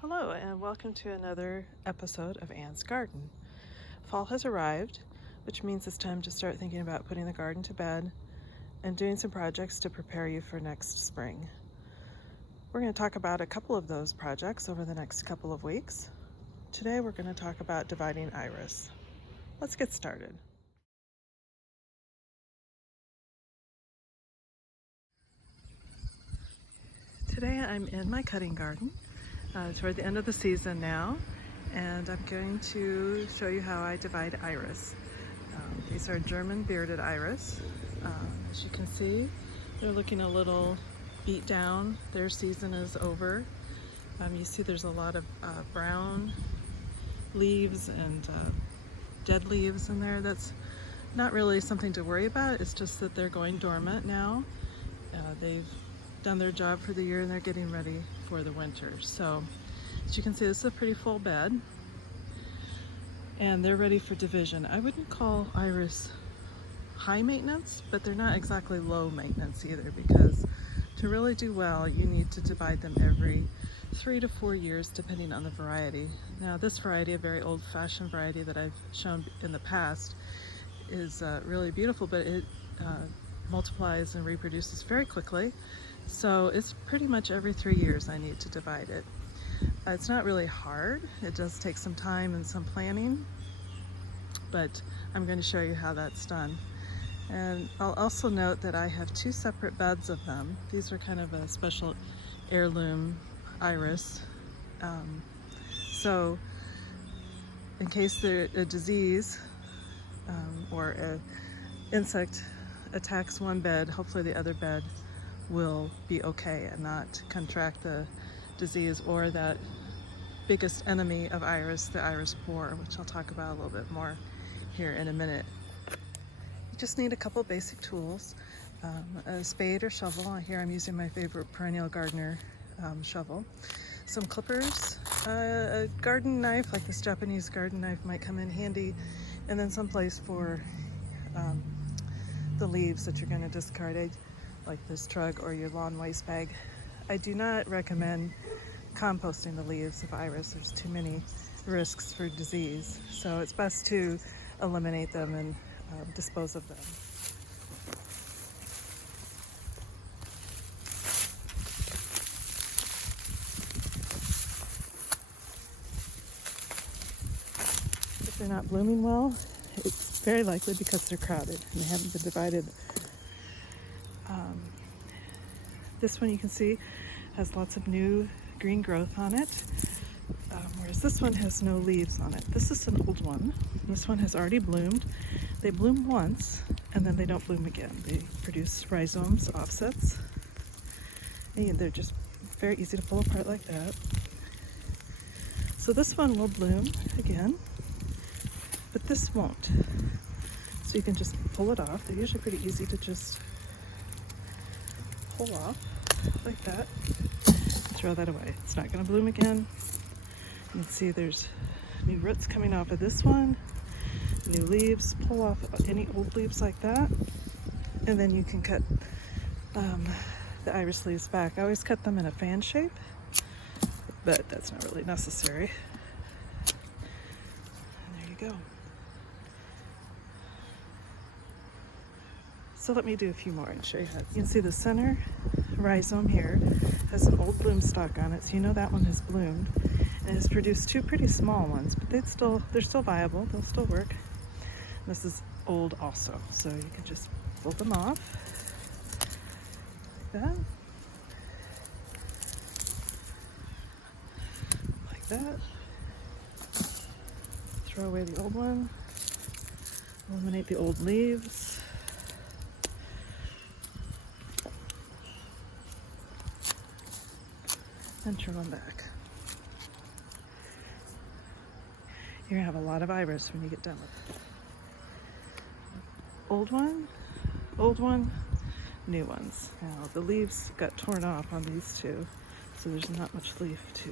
Hello and welcome to another episode of Anne's Garden. Fall has arrived, which means it's time to start thinking about putting the garden to bed and doing some projects to prepare you for next spring. We're going to talk about a couple of those projects over the next couple of weeks. Today we're going to talk about dividing iris. Let's get started. Today I'm in my cutting garden. Toward the end of the season now, and I'm going to show you how I divide iris. These are German bearded iris. As you can see, they're looking a little beat down. Their season is over. You see there's a lot of brown leaves and dead leaves in there. That's not really something to worry about. It's just that they're going dormant now. They've done their job for the year and they're getting ready for the winter. So as you can see, this is a pretty full bed and they're ready for division. I wouldn't call iris high maintenance, but they're not exactly low maintenance either, because to really do well you need to divide them every 3 to 4 years depending on the variety. Now this variety, a very old-fashioned variety that I've shown in the past, is really beautiful, but it multiplies and reproduces very quickly. So it's pretty much every 3 years I need to divide it. It's not really hard. It does take some time and some planning, but I'm going to show you how that's done. And I'll also note that I have 2 separate beds of them. These are kind of a special heirloom iris. So in case a disease or an insect attacks one bed, hopefully the other bed will be okay and not contract the disease or that biggest enemy of iris, the iris borer, which I'll talk about a little bit more here in a minute. You just need a couple basic tools, a spade or shovel. Here I'm using my favorite perennial gardener shovel, some clippers, a garden knife, like this Japanese garden knife might come in handy, and then some place for the leaves that you're going to discard, like this trug or your lawn waste bag. I do not recommend composting the leaves of iris. There's too many risks for disease, so it's best to eliminate them and dispose of them. If they're not blooming well, it's very likely because they're crowded and they haven't been divided. This one you can see has lots of new green growth on it, whereas this one has no leaves on it. This is an old one. This one has already bloomed. They bloom once and then they don't bloom again. They produce rhizomes, offsets, and they're just very easy to pull apart like that. So this one will bloom again, but this won't. So you can just pull it off. They're usually pretty easy to just pull off like that and throw that away. It's not going to bloom again. You can see there's new roots coming off of this one, new leaves. Pull off any old leaves like that, and then you can cut the iris leaves back. I always cut them in a fan shape, but that's not really necessary. And there you go. So let me do a few more and show you how. You can see the center rhizome here has an old bloom stalk on it, so you know that one has bloomed. And has produced 2 pretty small ones, but they're still viable, they'll still work. And this is old also, so you can just pull them off like that. Like that. Throw away the old one. Eliminate the old leaves. And trim them back. You're gonna have a lot of iris when you get done with it. Old one, new ones. Now the leaves got torn off on these 2, so there's not much leaf to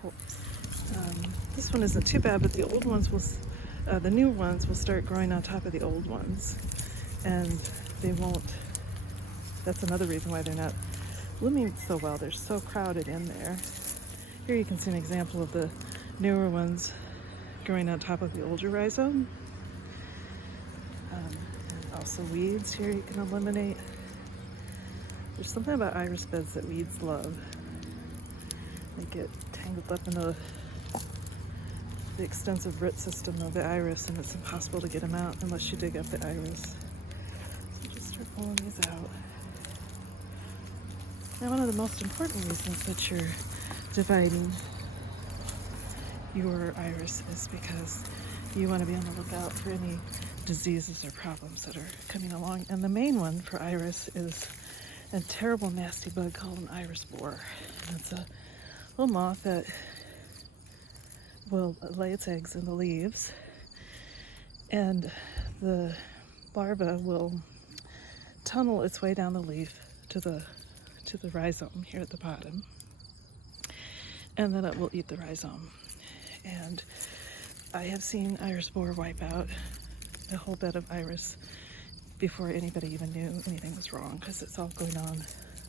pull. This one isn't too bad, but the old ones the new ones will start growing on top of the old ones, and they won't. That's another reason why they're not blooming so well. They're so crowded in there. Here you can see an example of the newer ones growing on top of the older rhizome. And also weeds here you can eliminate. There's something about iris beds that weeds love. They get tangled up in the extensive root system of the iris, and it's impossible to get them out unless you dig up the iris. So just start pulling these out. Now, one of the most important reasons that you're dividing your iris is because you want to be on the lookout for any diseases or problems that are coming along. And the main one for iris is a terrible nasty bug called an iris borer. And it's a little moth that will lay its eggs in the leaves, and the larva will tunnel its way down the leaf to the rhizome here at the bottom, and then it will eat the rhizome. And I have seen iris borer wipe out a whole bed of iris before anybody even knew anything was wrong, because it's all going on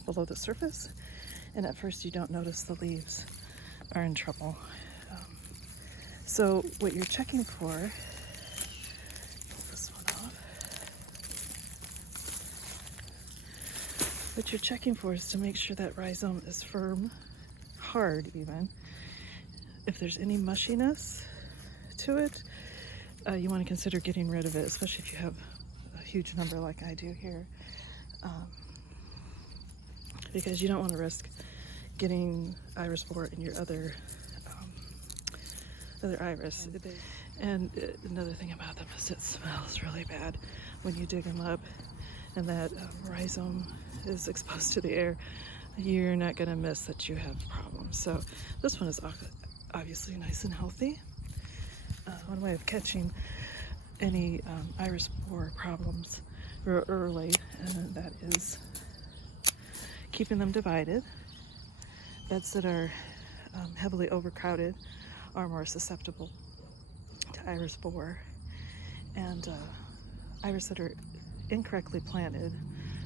below the surface, and at first you don't notice the leaves are in trouble. So what you're checking for, pull this one off. What you're checking for is to make sure that rhizome is firm, hard even. If there's any mushiness to it, you want to consider getting rid of it, especially if you have a huge number like I do here, because you don't want to risk getting iris borer in your other iris. And another thing about them is it smells really bad when you dig them up, and that rhizome is exposed to the air. You're not going to miss that you have problems. So this one is obviously nice and healthy. One way of catching any iris borer problems real early, and that is keeping them divided. Beds that are heavily overcrowded are more susceptible to iris borer, and iris that are incorrectly planted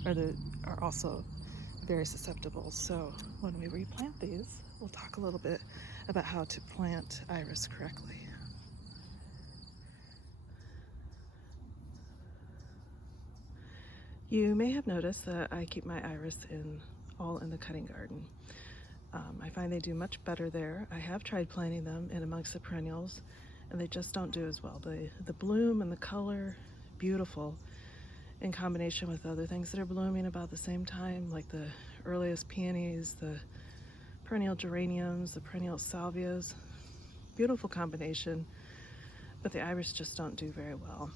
are also very susceptible. So when we replant these, we'll talk a little bit about how to plant iris correctly. You may have noticed that I keep my iris all in the cutting garden. I find they do much better there. I have tried planting them in amongst the perennials, and they just don't do as well. The bloom and the color, beautiful, in combination with other things that are blooming about the same time, like the earliest peonies, the perennial geraniums, the perennial salvias. Beautiful combination, but the iris just don't do very well.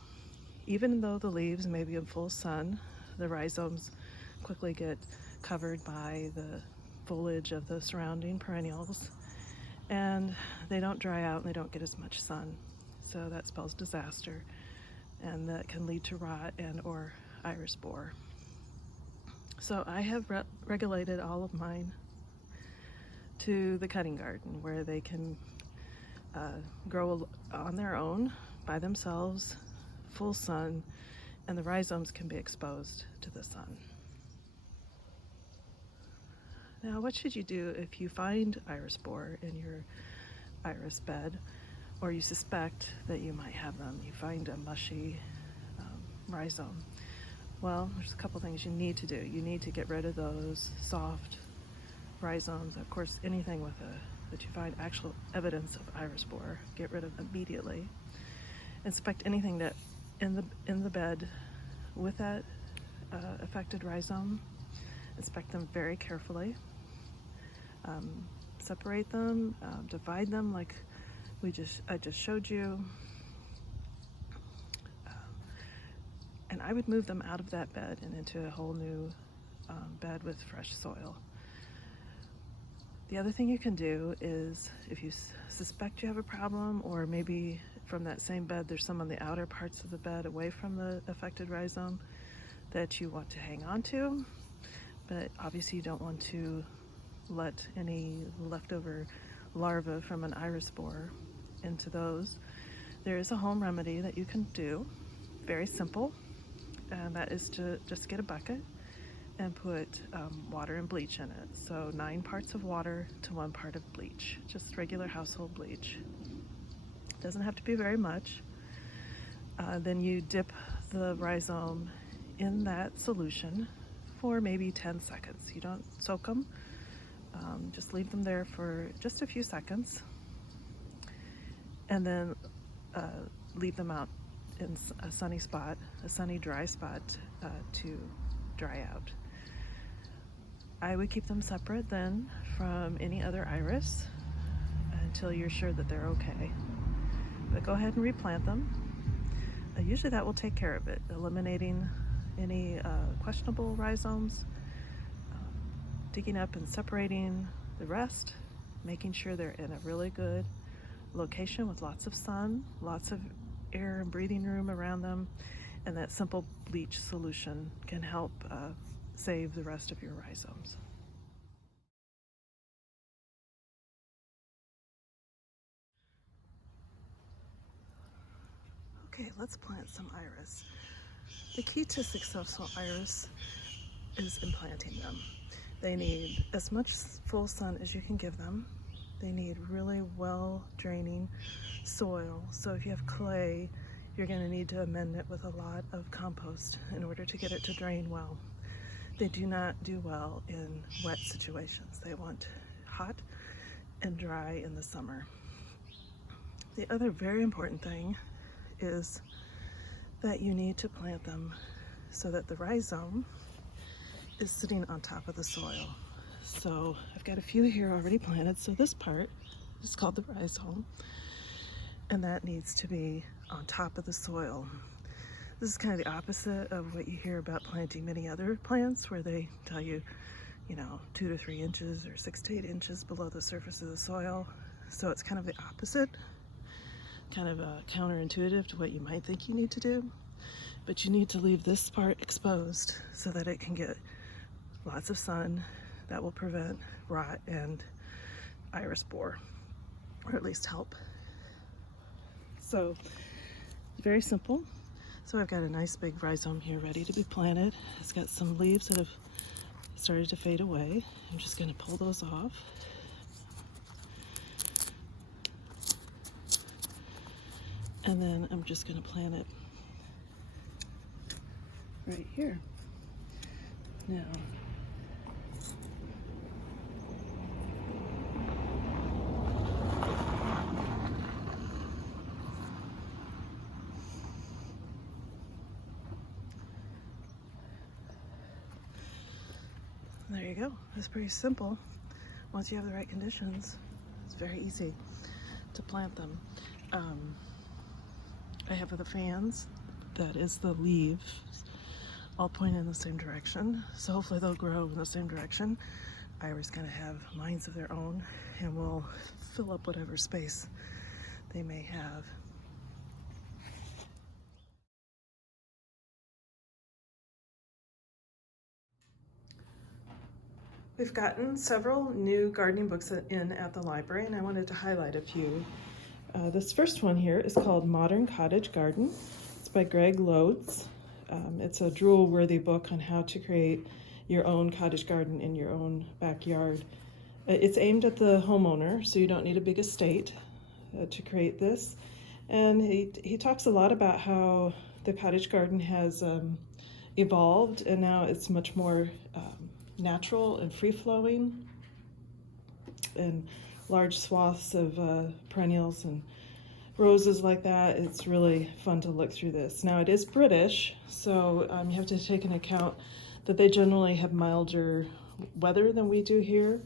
Even though the leaves may be in full sun, the rhizomes quickly get covered by the foliage of the surrounding perennials, and they don't dry out and they don't get as much sun. So that spells disaster, and that can lead to rot and or iris borer. So I have regulated all of mine to the cutting garden, where they can grow on their own by themselves, full sun, and the rhizomes can be exposed to the sun. Now, what should you do if you find iris borer in your iris bed, or you suspect that you might have them? You find a mushy rhizome. Well, there's a couple things you need to do. You need to get rid of those soft rhizomes. Of course, anything that you find actual evidence of iris borer, get rid of immediately. Inspect anything that in the bed with that affected rhizome. Inspect them very carefully. Separate them, divide them like I just showed you, and I would move them out of that bed and into a whole new bed with fresh soil. The other thing you can do is, if you suspect you have a problem, or maybe from that same bed there's some on the outer parts of the bed away from the affected rhizome that you want to hang on to, but obviously you don't want to let any leftover larvae from an iris borer into those. There is a home remedy that you can do, very simple, and that is to just get a bucket and put water and bleach in it. So 9 parts of water to 1 part of bleach, just regular household bleach. Doesn't have to be very much. Then you dip the rhizome in that solution for maybe 10 seconds. You don't soak them, just leave them there for just a few seconds, and then leave them out in a sunny spot, a sunny dry spot to dry out. I would keep them separate then from any other iris until you're sure that they're okay. But go ahead and replant them. Usually that will take care of it, eliminating any questionable rhizomes, digging up and separating the rest, making sure they're in a really good location with lots of sun, lots of air and breathing room around them, and that simple bleach solution can help save the rest of your rhizomes. Okay, let's plant some iris. The key to successful iris is in planting them. They need as much full sun as you can give them. They need really well draining soil. So if you have clay, you're going to need to amend it with a lot of compost in order to get it to drain well. They do not do well in wet situations. They want hot and dry in the summer. The other very important thing is that you need to plant them so that the rhizome is sitting on top of the soil. So I've got a few here already planted. So this part is called the rhizome, and that needs to be on top of the soil. This is kind of the opposite of what you hear about planting many other plants, where they tell you, 2 to 3 inches or 6 to 8 inches below the surface of the soil. So it's kind of the opposite, kind of counterintuitive to what you might think you need to do. But you need to leave this part exposed so that it can get lots of sun. That will prevent rot and iris borer, or at least help. So very simple. So I've got a nice big rhizome here ready to be planted. It's got some leaves that have started to fade away. I'm just going to pull those off. And then I'm just going to plant it right here. Now, there you go. It's pretty simple. Once you have the right conditions, it's very easy to plant them. I have the fans, that is the leaves, all point in the same direction. So hopefully they'll grow in the same direction. Iris kind of have minds of their own and will fill up whatever space they may have. We've gotten several new gardening books in at the library, and I wanted to highlight a few. This first one here is called Modern Cottage Garden. It's by Greg Lodes. It's a drool-worthy book on how to create your own cottage garden in your own backyard. It's aimed at the homeowner, so you don't need a big estate to create this. And he talks a lot about how the cottage garden has evolved, and now it's much more natural and free-flowing, and large swaths of perennials and roses like that. It's really fun to look through this. Now it is British, so you have to take into account that they generally have milder weather than we do here,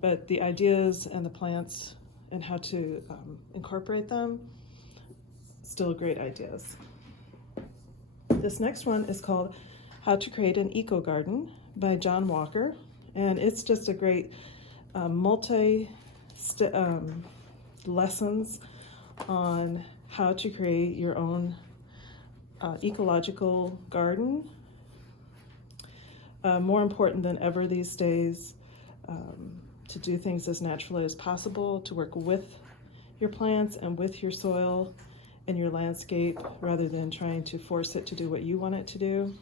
but the ideas and the plants and how to incorporate them, still great ideas. This next one is called How to Create an Eco Garden by John Walker, and it's just a great lessons on how to create your own ecological garden. More important than ever these days, to do things as naturally as possible, to work with your plants and with your soil and your landscape rather than trying to force it to do what you want it to do.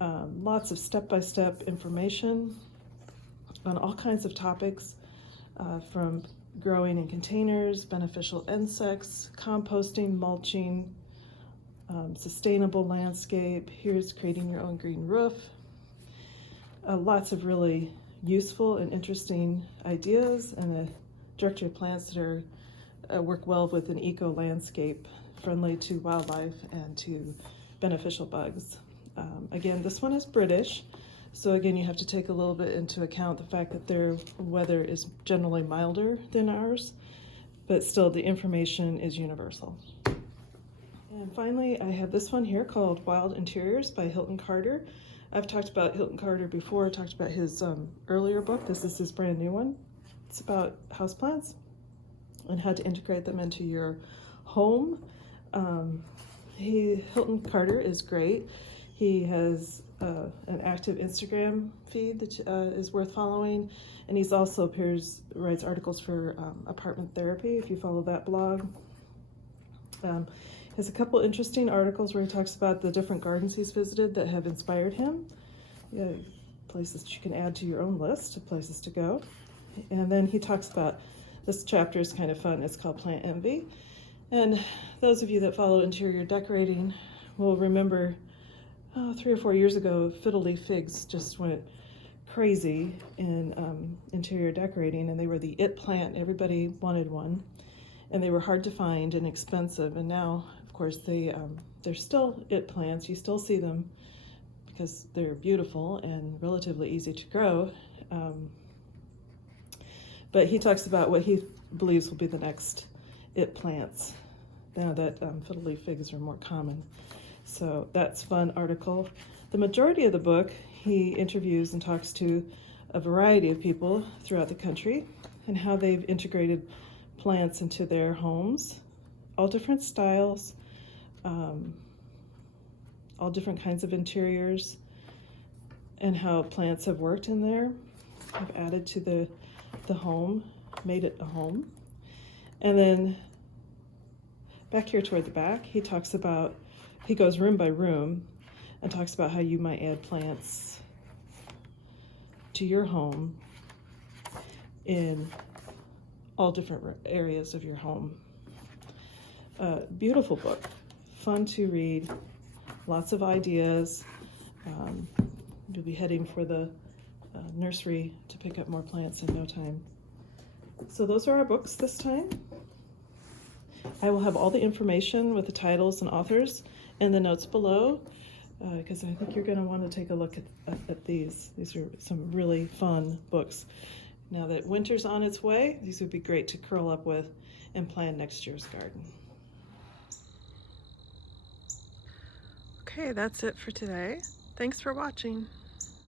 Lots of step-by-step information on all kinds of topics, from growing in containers, beneficial insects, composting, mulching, sustainable landscape. Here's creating your own green roof. Lots of really useful and interesting ideas, and a directory of plants that are work well with an eco landscape, friendly to wildlife and to beneficial bugs. Again, this one is British, so again you have to take a little bit into account the fact that their weather is generally milder than ours, but still the information is universal. And finally, I have this one here called Wild Interiors by Hilton Carter. I've talked about Hilton Carter before. I talked about his earlier book. This is his brand new one. It's about houseplants and how to integrate them into your home. Hilton Carter is great. He has an active Instagram feed that is worth following, and he's also writes articles for Apartment Therapy, if you follow that blog. He has a couple interesting articles where he talks about the different gardens he's visited that have inspired him. Places that you can add to your own list of places to go. And then he talks about, this chapter is kind of fun, it's called Plant Envy. And those of you that follow interior decorating will remember 3 or 4 years ago, fiddle leaf figs just went crazy in interior decorating, and they were the it plant. Everybody wanted one, and they were hard to find and expensive. And now, of course, they're still it plants. You still see them because they're beautiful and relatively easy to grow. But he talks about what he believes will be the next it plants now that fiddle leaf figs are more common. So that's a fun article. The majority of the book, he interviews and talks to a variety of people throughout the country and how they've integrated plants into their homes, all different styles, all different kinds of interiors, and how plants have worked in there, have added to the home, made it a home. And then back here toward the back, he goes room by room and talks about how you might add plants to your home in all different areas of your home. Beautiful book, fun to read, lots of ideas. You'll be heading for the nursery to pick up more plants in no time. So those are our books this time. I will have all the information with the titles and authors in the notes below, because I think you're going to want to take a look at these. These are some really fun books. Now that winter's on its way, these would be great to curl up with and plan next year's garden. Okay, that's it for today. Thanks for watching.